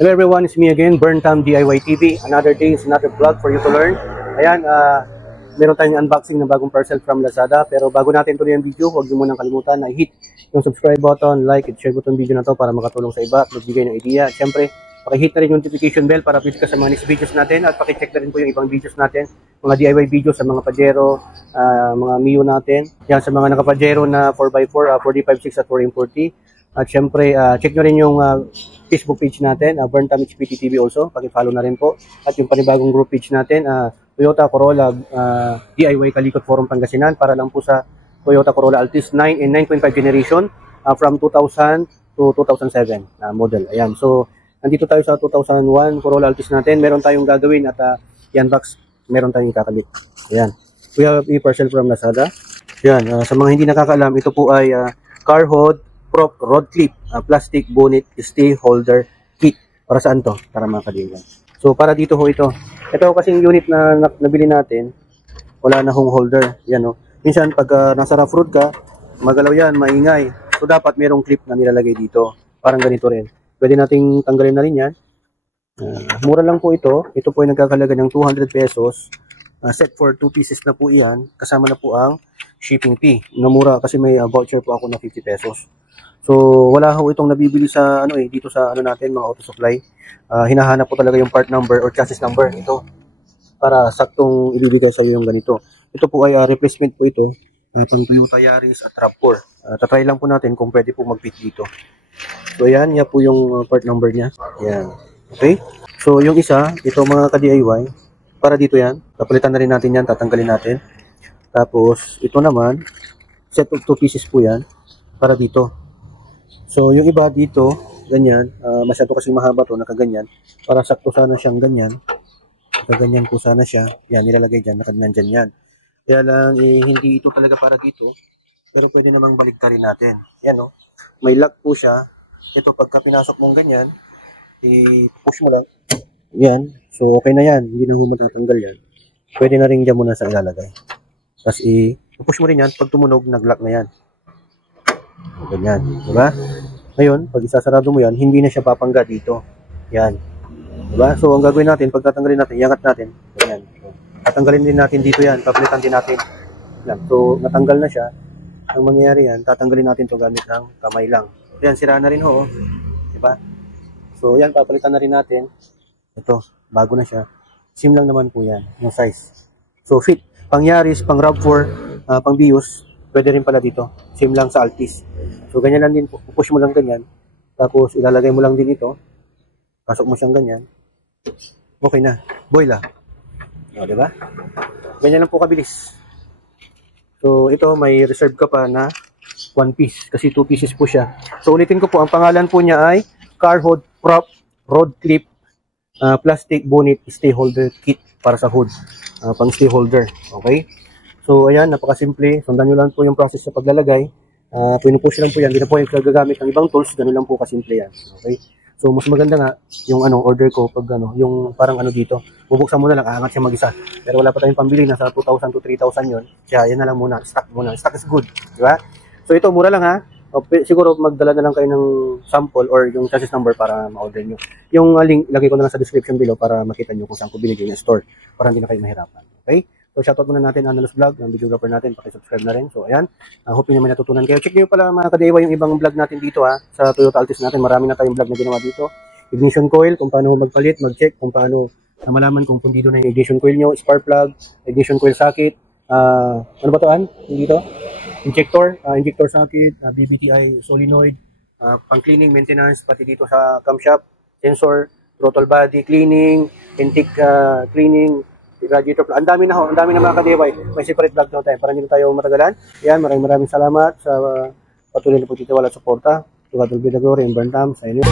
Hello everyone, it's me again, Burntam DIY TV. Another day is another vlog for you to learn. Ayan, meron tayong unboxing ng bagong parcel from Lazada. Pero bago natin tuloy ang video, huwag niyo munang kalimutan na i-hit yung subscribe button, like, and share button video na to para makatulong sa iba at magbigay ng idea. At syempre, paki-hit na rin yung notification bell para update ka sa mga next videos natin. At paki-check na rin po yung ibang videos natin, mga DIY videos sa mga pajero, mga Mio natin. Yan, sa mga nakapajero na 4x4, 4056 at 4040. At syempre, check nyo rin yung Facebook page natin, Burntam HPT TV also. Paki-follow na rin po. At yung panibagong group page natin, Toyota Corolla DIY Kalikot Forum Pangasinan, para lang po sa Toyota Corolla Altis 9 and 9.5 generation from 2000 to 2007 model. Ayan. So, nandito tayo sa 2001 Corolla Altis natin. Meron tayong gagawin at yan box, meron tayong kakabit. Ayan. We have a parcel from Lazada. Ayan. Sa mga hindi nakakaalam, ito po ay car hood prop rod clip, plastic bonnet stay holder kit. Para saan to? Para mga kadiwan. So, para dito ho ito. Ito kasing unit na nabili natin, wala na hong holder. Yan o. Minsan, pag nasa rough road ka, magalaw yan, maingay. So, dapat merong clip na nilalagay dito. Parang ganito rin. Pwede nating tanggalin na rin yan. Mura lang po ito. Ito po ay nagkakalaga ng 200 pesos. Set for 2 pieces na po yan. Kasama na po ang shipping fee. Namura kasi may voucher po ako na 50 pesos. So, wala ho itong nabibili sa dito sa natin, mga auto supply. Hinahanap po talaga yung part number or chassis number ito para saktong ibibigay sa iyo yung ganito. Ito po ay replacement po ito pang Toyota Yaris at RAV4. Tatry lang po natin kung pwede po mag-fit dito. So, yan po yung part number niya. Yan. Okay? So, yung isa, ito mga ka-DIY, para dito yan. Papalitan na rin natin yan, tatanggalin natin. Tapos, ito naman, set of 2 pieces po yan, para dito. So, yung iba dito, ganyan, masyado kasi mahaba to, nakaganyan. Para sakto sana siyang ganyan. Nakaganyan po sana siya. Yan, nilalagay dyan, nandyan yan. Kaya lang, hindi ito talaga para dito. Pero pwede namang baligtarin natin. Yan, no? May lock po siya. Ito, pagka pinasok mong ganyan, i-push mo lang. Yan. So, okay na yan. Hindi na matatanggal yan. Pwede na rin dyan muna sa ilalagay. Tapos, i-push mo rin yan. Pag tumunog, nag-lock na yan. Ganyan, diba? Ngayon, pag isasarado mo yan, hindi na siya papangga dito. Yan. Diba? So, ang gagawin natin, pag tatanggalin natin, iangat natin. Ganyan. So, tatanggalin din natin dito yan. Papalitan din natin. Yan. So, natanggal na siya. Ang mangyayari yan, tatanggalin natin ito gamit ng kamay lang. Yan, sira na rin ho. Diba? So, yan, papalitan na rin natin. Ito, bago na siya. Sim lang naman po yan, yung size. So, fit. Pang Yaris, pang RAV4, pang Vios, pwede rin pala dito. Same lang sa Altis. So, ganyan lang din. Push mo lang ganyan. Tapos, ilalagay mo lang din ito. Pasok mo siyang ganyan. Okay na. Boil ah. O, diba? Ganyan lang po kabilis. So, ito, may reserve ka pa na 1 piece. Kasi 2 pieces po siya. So, ulitin ko po. Ang pangalan po niya ay Car Hood Prop Rod Clip Plastic Bonnet Stay Holder Kit para sa hood. Pang stay holder. Okay? So, ayan, napakasimple. Sundan nyo lang po yung process sa paglalagay. Pinupush lang po yan. Hindi na po yung gagamit ng ibang tools. Ganun lang po kasimple yan. Okay? So, mas maganda nga yung order ko pag yung parang dito. Bubuksan mo na lang, aangat siya mag-isa. Pero wala pa tayong pambili. Nasa 2,000 to 3,000 yun. Kaya, yan na lang muna. Stock muna. Stock is good. Di ba? So, ito, mura lang ha. Siguro, magdala na lang kayo ng sample or yung chassis number para ma-order nyo. Yung link, lagay ko na lang sa description below para makita nyo kung saan ko binigay yung store. Para hindi na kayo mahirapan. Okay? So, shoutout muna natin ang Nanos Vlog, ang videographer natin. Paki-subscribe na rin. So, ayan. Hope nyo naman natutunan kayo. Check nyo pala mga ka-DIY yung ibang vlog natin dito ha. Sa Toyota Altis natin. Marami na tayong vlog na ginawa dito. Ignition coil, kung paano magpalit, mag-check, kung paano malaman kung pundido na yung ignition coil nyo, spark plug, ignition coil socket, ano ba to an? Dito? Injector socket, BBTI solenoid, pang-cleaning, maintenance, pati dito sa camshaft, sensor, throttle body cleaning, intake cleaning, radiator plug. Ang dami na mga ka-DIY. May separate vlog na tayo para hindi tayo matagalan. Yan, maraming salamat sa patuloy na pagtitiwala at suporta. Tugatulbi na glory in Burntam sa inyo.